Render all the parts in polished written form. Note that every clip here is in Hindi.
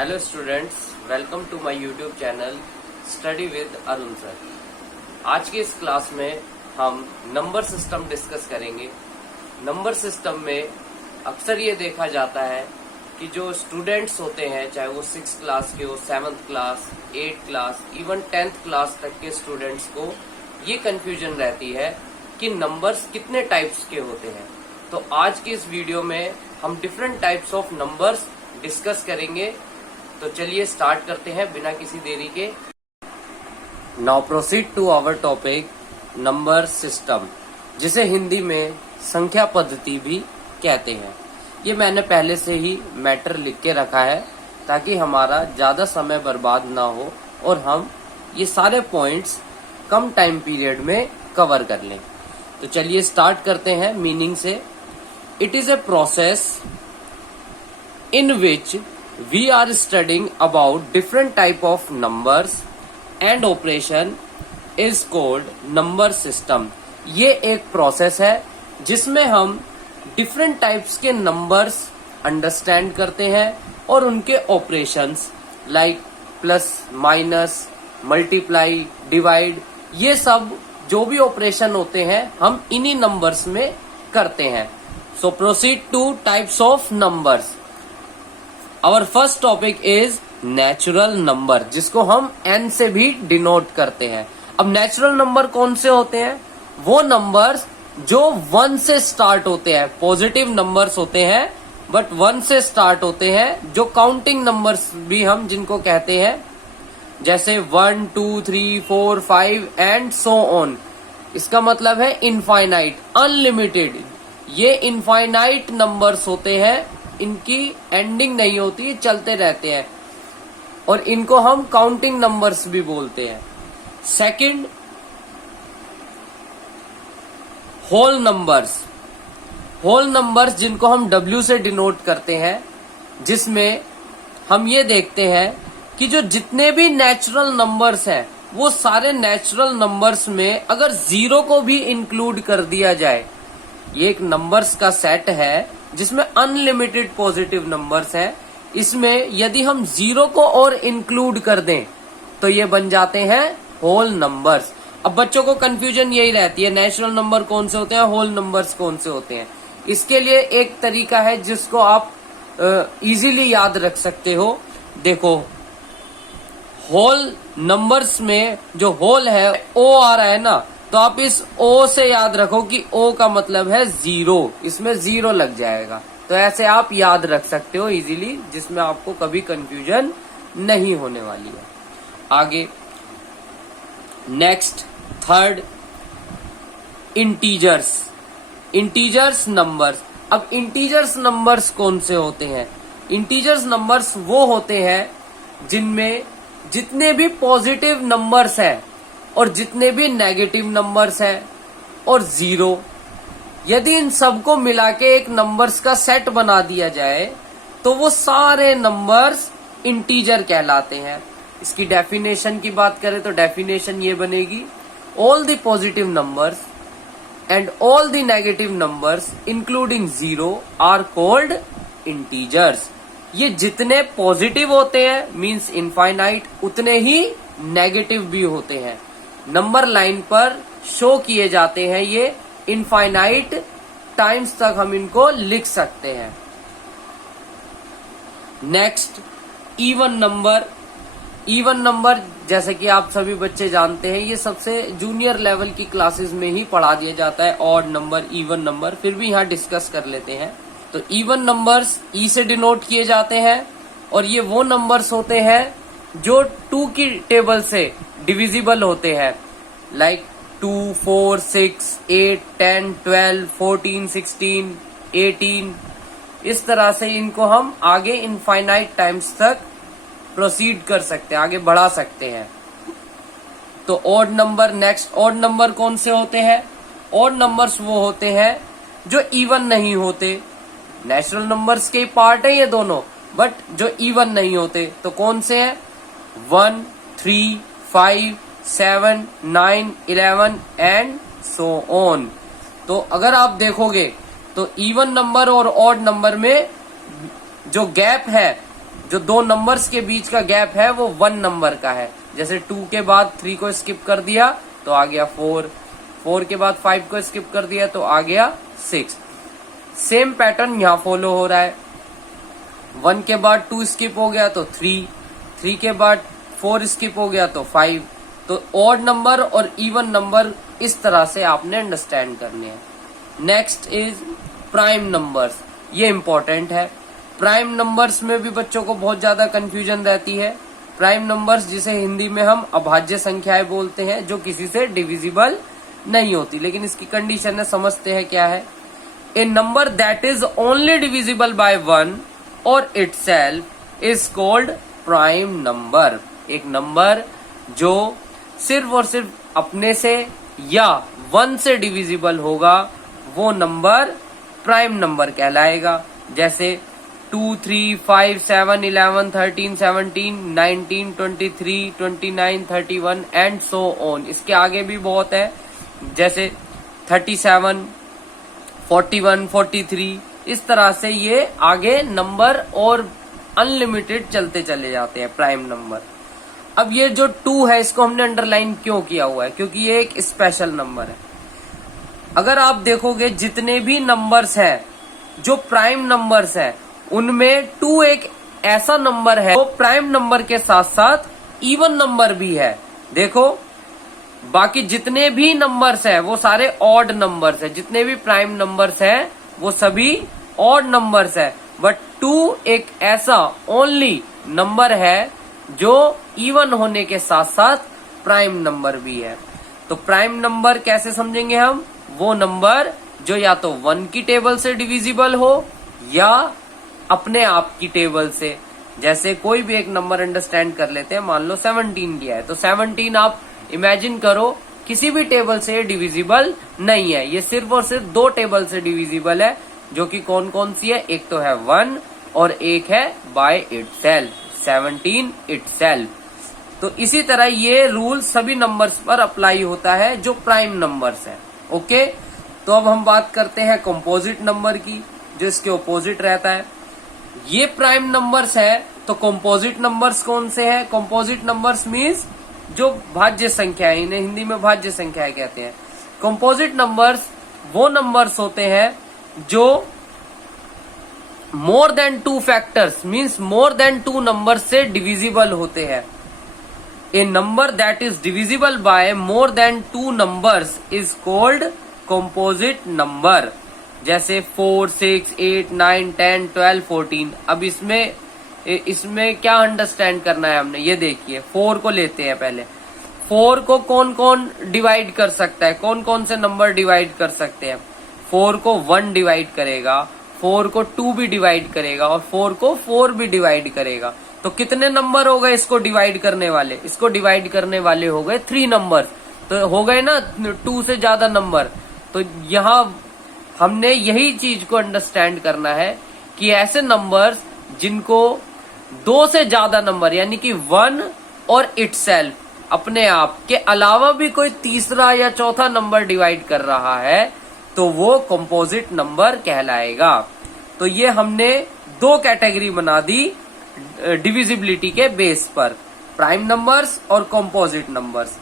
Hello students, welcome to my YouTube channel study with Arun sir. आज की इस क्लास में हम नंबर सिस्टम डिस्कस करेंगे। नंबर सिस्टम में अक्सर ये देखा जाता है कि जो स्टूडेंट्स होते हैं, चाहे वो 6th क्लास के हो, 7th class, 8th class, even 10th class तक के स्टूडेंट्स को ये कंफ्यूजन रहती है कि नंबर्स कितने टाइप्स के होते हैं। तो आज की इस वीडियो में हम different types of numbers discuss करेंगे। तो चलिए स्टार्ट करते हैं बिना किसी देरी के। Now proceed to our topic number system, जिसे हिंदी में संख्या पद्धति भी कहते हैं। ये मैंने पहले से ही मैटर लिख के रखा है ताकि हमारा ज्यादा समय बर्बाद ना हो और हम ये सारे पॉइंट्स कम टाइम पीरियड में कवर कर लें। तो चलिए स्टार्ट करते हैं मीनिंग से। It is a process in which we are studying about different type of numbers and operation is called number system। ये एक प्रोसेस है जिसमें हम डिफरेंट टाइप्स के नंबर्स अंडरस्टैंड करते हैं और उनके operations like plus, minus, multiply, divide, ये सब जो भी ऑपरेशन होते हैं हम इन्हीं नंबर्स में करते हैं। So proceed to types of numbers. Our first topic is natural number, जिसको हम n से भी डिनोट करते हैं। अब नेचुरल नंबर कौन से होते हैं? वो नंबर्स जो 1 से स्टार्ट होते हैं। पॉजिटिव नंबर्स होते हैं बट 1 से स्टार्ट होते हैं, जो काउंटिंग नंबर्स भी हम जिनको कहते हैं, जैसे 1, 2, 3, 4, 5 एंड सो ऑन। इसका मतलब है इनफाइनाइट, अनलिमिटेड। ये इनफाइनाइट नंबर्स होते हैं, इनकी एंडिंग नहीं होती, चलते रहते हैं और इनको हम काउंटिंग नंबर्स भी बोलते हैं। Second, whole numbers. Whole numbers जिनको हम W से डिनोट करते हैं, जिसमें हम ये देखते हैं कि जो जितने भी नेचुरल नंबर्स हैं वो सारे नेचुरल नंबर्स में अगर 0 को भी इंक्लूड कर दिया जाए, ये एक नंबर्स का सेट है जिसमें अनलिमिटेड पॉजिटिव नंबर्स हैं। इसमें यदि हम 0 को और इंक्लूड कर दें तो ये बन जाते हैं होल नंबर्स। अब बच्चों को कंफ्यूजन यही रहती है, नेचुरल नंबर कौन से होते हैं, होल नंबर्स कौन से होते हैं। इसके लिए एक तरीका है जिसको आप इजीली याद रख सकते हो। देखो, होल नंबर्स में जो होल है ओ आ रहा है ना, तो आप इस O से याद रखो कि O का मतलब है 0, इसमें 0 लग जाएगा। तो ऐसे आप याद रख सकते हो इजीली, जिसमें आपको कभी कंफ्यूजन नहीं होने वाली है। आगे next, third, integers. Integers numbers. अब इंटीजर्स नंबर्स कौन से होते हैं? इंटीजर्स नंबर्स वो होते हैं जिनमें जितने भी पॉजिटिव नंबर्स हैं और जितने भी नेगेटिव नंबर्स हैं और 0, यदि इन सबको मिला के एक नंबर्स का सेट बना दिया जाए तो वो सारे नंबर्स इंटीजर कहलाते हैं। इसकी डेफिनेशन की बात करें तो डेफिनेशन ये बनेगी, all the positive numbers and all the negative numbers including 0 are called integers. ये जितने पॉजिटिव होते हैं मींस इनफाइनाइट, उतने ही नेगेटिव भी होते हैं। नंबर लाइन पर शो किए जाते हैं, ये इनफाइनाइट टाइम्स तक हम इनको लिख सकते हैं। Next, even number. Even number जैसे कि आप सभी बच्चे जानते हैं, ये सबसे जूनियर लेवल की क्लासेस में ही पढ़ा दिया जाता है, ऑड नंबर, इवन नंबर, फिर भी यहाँ डिस्कस कर लेते हैं। तो इवन नंबर्स ई से डिनोट किए जाते हैं और ये वो नंबर्स होते हैं जो 2 की टेबल से डिविजिबल होते हैं, लाइक 2, 4, 6, 8, 10, 12, 14, 16, 18। इस तरह से इनको हम आगे इनफाइनाइट टाइम्स तक प्रोसीड कर सकते हैं, आगे बढ़ा सकते हैं। तो odd number. Next, odd number कौन से होते हैं? ऑड नंबर्स वो होते हैं जो इवन नहीं होते। नेचुरल नंबर्स के पार्ट है ये दोनों, बट जो इवन नहीं होते। तो कौन से हैं? 1, 3, 5, 7, 9, 11 एंड सो ऑन। तो अगर आप देखोगे तो इवन नंबर और ऑड नंबर में जो गैप है जो दो नंबर्स के बीच का गैप है वो 1 नंबर का है। जैसे 2 के बाद 3 को स्किप कर दिया तो आ गया 4, 4 के बाद 5 को स्किप कर दिया तो आ गया 6। सेम पैटर्न यहाँ फॉलो हो रहा है। 1 के बाद 2 स्किप हो गया तो 3, 3 के बाद 4 स्किप हो गया तो 5। तो ऑड नंबर और इवन नंबर इस तरह से आपने अंडरस्टैंड करने हैं। नेक्स्ट इज प्राइम नंबर्स, ये इंपॉर्टेंट है। प्राइम नंबर्स में भी बच्चों को बहुत ज्यादा कंफ्यूजन रहती है। प्राइम नंबर्स जिसे हिंदी में हम अभाज्य संख्याएं बोलते हैं, जो किसी से डिविजिबल नहीं होती, लेकिन इसकी कंडीशन है, समझते हैं क्या है। A number that is only divisible by 1 और itself is called prime number. एक नंबर जो सिर्फ और सिर्फ अपने से या 1 से डिविजिबल होगा वो नंबर प्राइम नंबर कहलाएगा। जैसे 2, 3, 5, 7, 11, 13, 17, 19, 23, 29, 31 एंड सो ऑन। इसके आगे भी बहुत है, जैसे 37, 41, 43, इस तरह से ये आगे नंबर और अनलिमिटेड चलते चले जाते हैं प्राइम नंबर। अब ये जो 2 है इसको हमने अंडरलाइन क्यों किया हुआ है? क्योंकि ये एक स्पेशल नंबर है। अगर आप देखोगे जितने भी नंबर्स हैं जो प्राइम नंबर्स हैं उनमें 2 एक ऐसा नंबर है वो प्राइम नंबर के साथ साथ इवन नंबर भी है। देखो बाकी जितने भी नंबर्स हैं वो सारे ऑड नंबर्स हैं, जितने भी प्राइम नंबर्स हैं वो सभी ऑड नंबर्स हैं, बट 2 एक ऐसा ओनली नंबर है जो इवन होने के साथ साथ प्राइम नंबर भी है। तो प्राइम नंबर कैसे समझेंगे हम? वो नंबर जो या तो 1 की टेबल से डिविजिबल हो या अपने आप की टेबल से। जैसे कोई भी एक नंबर अंडरस्टैंड कर लेते हैं, मान लो 17 दिया है तो 17 आप इमेजिन करो किसी भी टेबल से डिविजिबल नहीं है, ये सिर्फ और सिर्फ 2 टेबल से डिविजिबल है, जो कि कौन कौन सी है? एक तो है 1 और एक है बाय इटसेल्फ, 17 इटसेल्फ। तो इसी तरह ये रूल सभी नंबर्स पर अप्लाई होता है जो प्राइम नंबर्स है। ओके, तो अब हम बात करते हैं कंपोजिट नंबर की, जो इसके ऑपोजिट रहता है। ये प्राइम नंबर्स है तो कंपोजिट नंबर्स कौन से हैं? कंपोजिट नंबर्स मीन्स जो भाज्य संख्या है, इन्हें हिंदी में भाज्य संख्याएं कहते हैं। कंपोजिट नंबर्स वो नंबर्स होते हैं जो more than 2 factors means more than 2 number से डिविजिबल होते हैं। A number that is divisible by more than 2 numbers is called composite number. जैसे 4, 6, 8, 9, 10, 12, 14। अब इसमें क्या अंडरस्टैंड करना है हमने, ये देखिए 4 को लेते हैं पहले। 4 को कौन कौन डिवाइड कर सकता है? कौन कौन से नंबर डिवाइड कर सकते हैं? 4 को 1 डिवाइड करेगा, 4 को 2 भी डिवाइड करेगा और 4 को 4 भी डिवाइड करेगा। तो कितने नंबर हो गए इसको डिवाइड करने वाले? इसको डिवाइड करने वाले हो गए 3 नंबर। तो हो गए ना 2 से ज्यादा नंबर। तो यहाँ हमने यही चीज को अंडरस्टैंड करना है कि ऐसे नंबर्स जिनको 2 से ज्यादा नंबर यानी कि 1 और इटसेल्फ अपने आप के अलावा भी कोई तीसरा या चौथा नंबर डिवाइड कर रहा है तो वो कंपोजिट नंबर कहलाएगा। तो ये हमने 2 कैटेगरी बना दी डिविजिबिलिटी के बेस पर, प्राइम नंबर्स और कंपोजिट नंबर्स।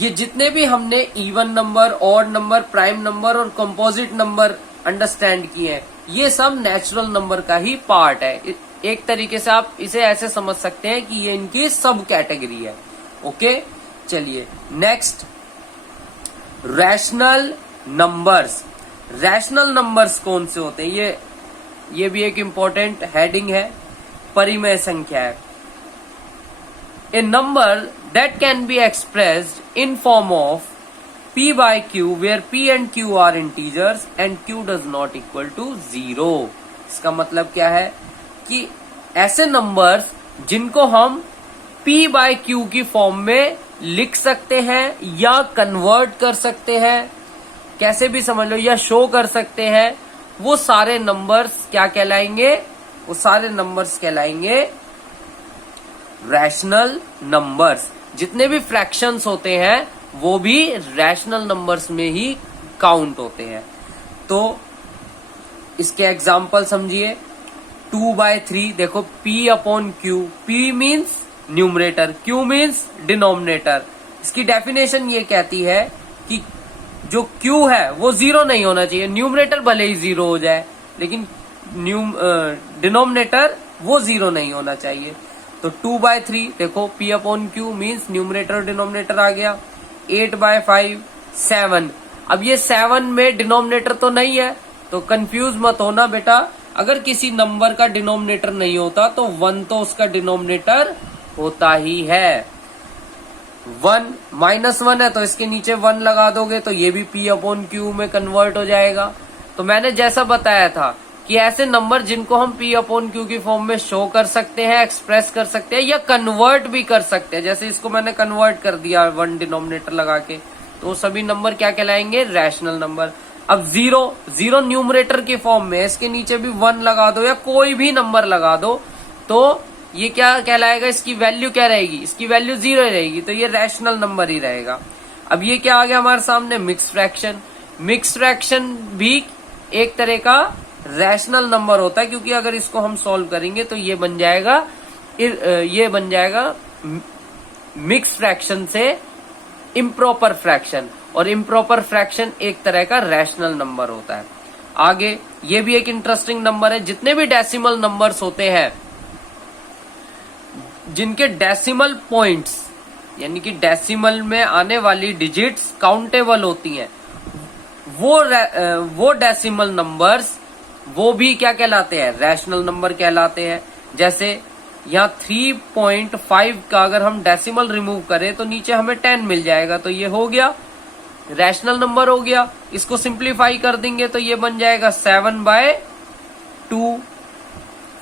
ये जितने भी हमने even number, odd number, prime number और कंपोजिट नंबर अंडरस्टैंड किए हैं, ये सब नेचुरल नंबर का ही पार्ट है। एक तरीके से आप इसे ऐसे समझ सकते हैं कि ये इनकी सब कैटेगरी है। ओके, चलिए next, rational numbers. Rational numbers कौन से होते हैं? ये भी एक इंपॉर्टेंट हेडिंग है, परिमेय संख्या है। A number that can be expressed in form of p by q where p and q are integers and q does not equal to 0। इसका मतलब क्या है कि ऐसे नंबर्स जिनको हम p by q की फॉर्म में लिख सकते हैं या कन्वर्ट कर सकते हैं, कैसे भी समझ लो, या शो कर सकते हैं, वो सारे नंबर्स क्या कहलाएंगे? वो सारे नंबर्स कहलाएंगे रैशनल नंबर्स। जितने भी फ्रैक्शंस होते हैं वो भी रैशनल नंबर्स में ही काउंट होते हैं। तो इसके एग्जाम्पल समझिए। 2/3 देखो P upon Q, P means numerator, Q means denominator. इसकी डेफिनेशन ये कहती है कि जो Q है वो 0 नहीं होना चाहिए, न्यूमरेटर भले ही 0 हो जाए लेकिन डिनोमिनेटर वो 0 नहीं होना चाहिए। तो 2/3 देखो P upon Q means numerator और डिनोमिनेटर आ गया। 8/5 7, अब ये 7 में डिनोमिनेटर तो नहीं है तो कंफ्यूज मत होना बेटा, अगर किसी नंबर का डिनोमिनेटर नहीं होता तो 1 तो उसका डिनोमिनेटर होता ही है। 1 -1 है तो इसके नीचे 1 लगा दोगे तो ये भी P अपॉन Q में कन्वर्ट हो जाएगा। तो मैंने जैसा बताया था कि ऐसे नंबर जिनको हम P अपॉन Q की फॉर्म में शो कर सकते हैं, एक्सप्रेस कर सकते हैं या कन्वर्ट भी कर सकते हैं, जैसे इसको मैंने कन्वर्ट कर दिया 1 डिनोमिनेटर लगा के, तो सभी नंबर क्या कहलाएंगे, रैशनल नंबर। अब 0 न्यूमरेटर की फॉर्म में, इसके नीचे भी 1 लगा दो या कोई भी नंबर लगा दो तो ये क्या कहलाएगा, इसकी वैल्यू क्या रहेगी, इसकी वैल्यू 0 रहेगी, तो ये रैशनल नंबर ही रहेगा। अब ये क्या आ गया हमारे सामने, मिक्स फ्रैक्शन। मिक्स फ्रैक्शन भी एक तरह का रैशनल नंबर होता है, क्योंकि अगर इसको हम सॉल्व करेंगे तो ये बन जाएगा मिक्स फ्रैक्शन से इम्प्रॉपर फ्रैक्शन, और इम्प्रॉपर फ्रैक्शन एक तरह का रैशनल नंबर होता है। आगे ये भी एक इंटरेस्टिंग नंबर है, जितने भी डेसिमल नंबर्स होते हैं जिनके डेसिमल पॉइंट्स यानी कि डेसिमल में आने वाली डिजिट्स काउंटेबल होती हैं, वो डेसिमल नंबर्स वो भी क्या कहलाते हैं, रैशनल नंबर कहलाते हैं। जैसे यहाँ 3.5 का अगर हम डेसिमल रिमूव करें तो नीचे हमें 10 मिल जाएगा, तो ये हो गया रैशनल नंबर हो गया। इसको सिंप्लीफाई कर देंगे तो ये बन जाएगा 7/2,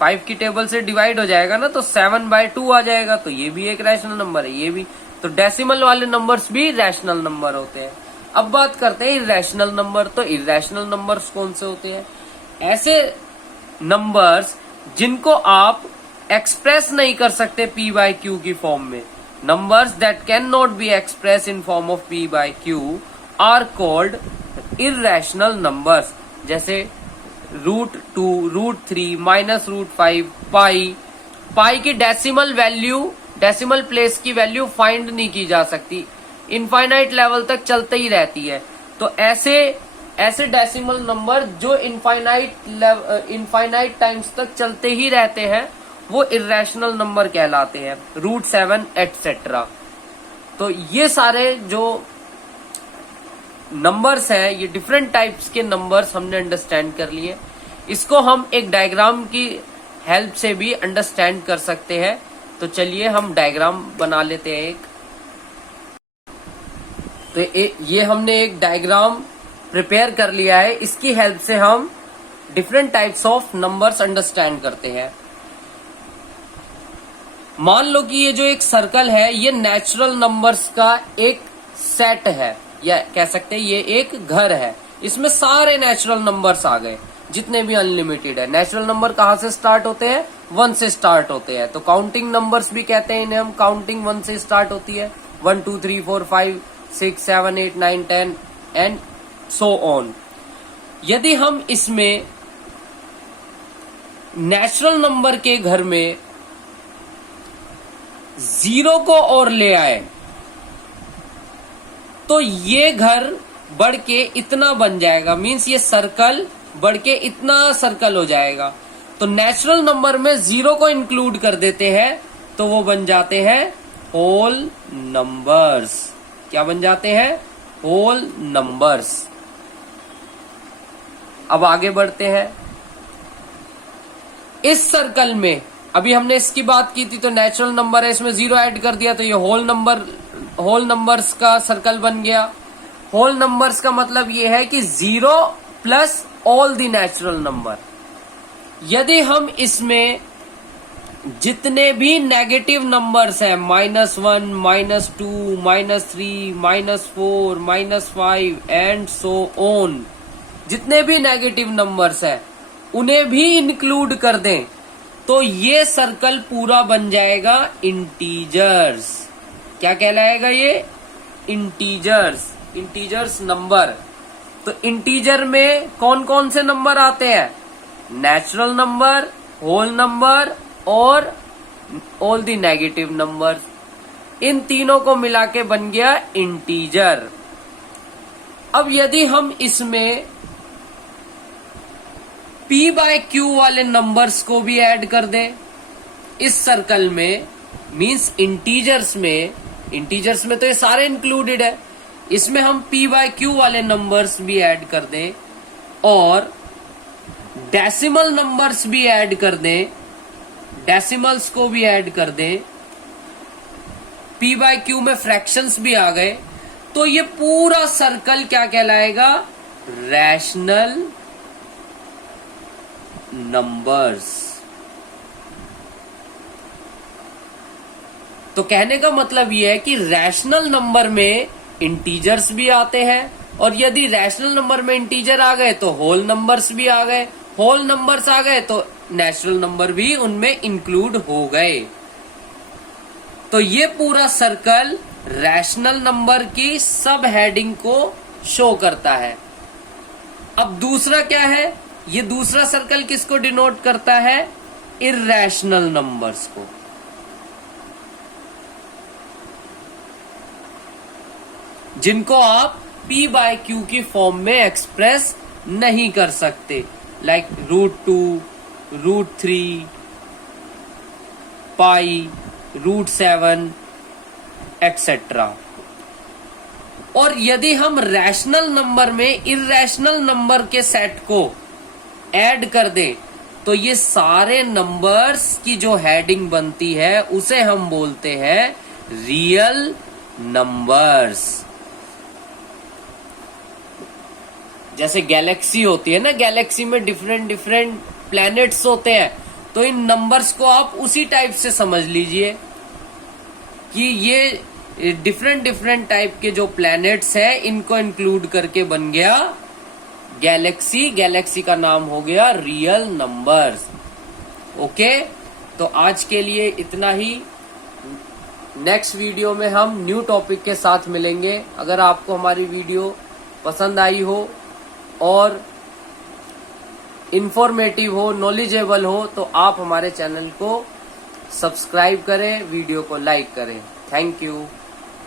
5 की टेबल से डिवाइड हो जाएगा ना तो 7/2 आ जाएगा, तो ये भी एक रैशनल नंबर है। ये भी तो डेसिमल वाले नंबर्स भी रैशनल नंबर होते हैं। अब बात करते हैं इर्रेशनल नंबर। तो इर्रेशनल नंबर्स कौन से होते हैं, ऐसे नंबर्स जिनको आप एक्सप्रेस नहीं कर सकते P/Q की फॉर्म में। Numbers that can not be express in form of P/Q are called irrational numbers. जैसे √2, √3, -√5, पाई की डेसिमल वैल्यू, डेसिमल प्लेस की वैल्यू फाइंड नहीं की जा सकती, इनफाइनाइट लेवल तक चलते ही रहती है। तो ऐसे डेसिमल नंबर जो इनफाइनाइट टाइम्स तक चलते ही रहते हैं वो इर्रेशनल नंबर कहलाते हैं, √7 एटसेट्रा। तो ये सारे जो नंबर्स हैं, ये डिफरेंट टाइप्स के नंबर्स हमने अंडरस्टैंड कर लिए। इसको हम एक डायग्राम की हेल्प से भी अंडरस्टैंड कर सकते हैं। तो चलिए हम डायग्राम बना लेते हैं एक। तो ये हमने एक डायग्राम प्रिपेयर कर लिया है, इसकी हेल्प से हम different types of numbers understand करते हैं। मान लो कि ये जो एक सर्कल है ये नेचुरल नंबर्स का एक सेट है, या कह सकते हैं ये एक घर है। इसमें सारे नेचुरल नंबर्स आ गए जितने भी अनलिमिटेड है। नेचुरल नंबर कहाँ से स्टार्ट होते हैं, 1 से स्टार्ट होते हैं। तो काउंटिंग नंबर्स भी कहते हैं इन्हें हम, काउंटिंग 1 से स्टार्ट होती है। 1 2 3 4 5 6 7 8 9 10 एंड सो ऑन। यदि हम इसमें नेचुरल नंबर के घर में 0 को और ले आए तो ये घर बढ़ के इतना बन जाएगा, मीन्स ये सर्कल बढ़ के इतना सर्कल हो जाएगा। तो नेचुरल नंबर में 0 को इंक्लूड कर देते हैं तो वो बन जाते हैं होल नंबर्स। क्या बन जाते हैं, होल नंबर्स। अब आगे बढ़ते हैं। इस सर्कल में अभी हमने इसकी बात की थी, तो नेचुरल नंबर है, इसमें 0 ऐड कर दिया तो ये होल नंबर्स का सर्कल बन गया। होल नंबर्स का मतलब ये है कि 0 plus all the natural number. यदि हम इसमें जितने भी नेगेटिव नंबर्स हैं, -1, -2, -3, -4, -5 एंड सो ऑन, जितने भी नेगेटिव नंबर्स हैं उन्हें भी इंक्लूड कर दें तो ये सर्कल पूरा बन जाएगा इंटीजर्स। क्या कहलाएगा ये, इंटीजर्स नंबर। तो इंटीजर में कौन कौन से नंबर आते हैं, नेचुरल नंबर, होल नंबर और ऑल द नेगेटिव नंबर्स, इन तीनों को मिला के बन गया इंटीजर। अब यदि हम इसमें p/q वाले नंबर्स को भी ऐड कर दें इस सर्कल में, मींस इंटीजर्स में तो ये सारे इंक्लूडेड है, इसमें हम p/q वाले नंबर्स भी ऐड कर दें और डेसिमल नंबर्स भी ऐड कर दें, डेसिमल्स को भी ऐड कर दें, p/q में फ्रैक्शंस भी आ गए, तो ये पूरा सर्कल क्या कहलाएगा? Rational numbers. तो कहने का मतलब ये है कि रैशनल नंबर में इंटीजर्स भी आते हैं, और यदि रैशनल नंबर में इंटीजर आ गए तो होल नंबर्स भी आ गए, होल नंबर्स आ गए तो नेचुरल नंबर भी उनमें इंक्लूड हो गए। तो ये पूरा सर्कल रैशनल नंबर की सब हेडिंग को शो करता है। अब दूसरा क्या है? ये दूसरा सर्कल किसको डिनोट करता है? इर्रेशनल नंबर्स को। जिनको आप p/q की फॉर्म में एक्सप्रेस नहीं कर सकते, लाइक √2, √3, पाई, √7 एक्सेट्रा। और यदि हम रैशनल नंबर में इर्रेशनल नंबर के सेट को ऐड कर दें तो ये सारे नंबर्स की जो हेडिंग बनती है उसे हम बोलते हैं रियल नंबर्स। जैसे गैलेक्सी होती है ना, गैलेक्सी में डिफरेंट डिफरेंट प्लैनेट्स होते हैं, तो इन नंबर्स को आप उसी टाइप से समझ लीजिए कि ये डिफरेंट डिफरेंट टाइप के जो प्लैनेट्स हैं इनको इंक्लूड करके बन गया गैलेक्सी। गैलेक्सी का नाम हो गया रियल नंबर्स। ओके, तो आज के लिए इतना ही। नेक्स्ट वीडियो में हम न्यू टॉपिक के साथ मिलेंगे। अगर आपको हमारी वीडियो पसंद आई हो और इंफॉर्मेटिव हो, नॉलेजेबल हो, तो आप हमारे चैनल को सब्सक्राइब करें, वीडियो को लाइक करें। Thank you.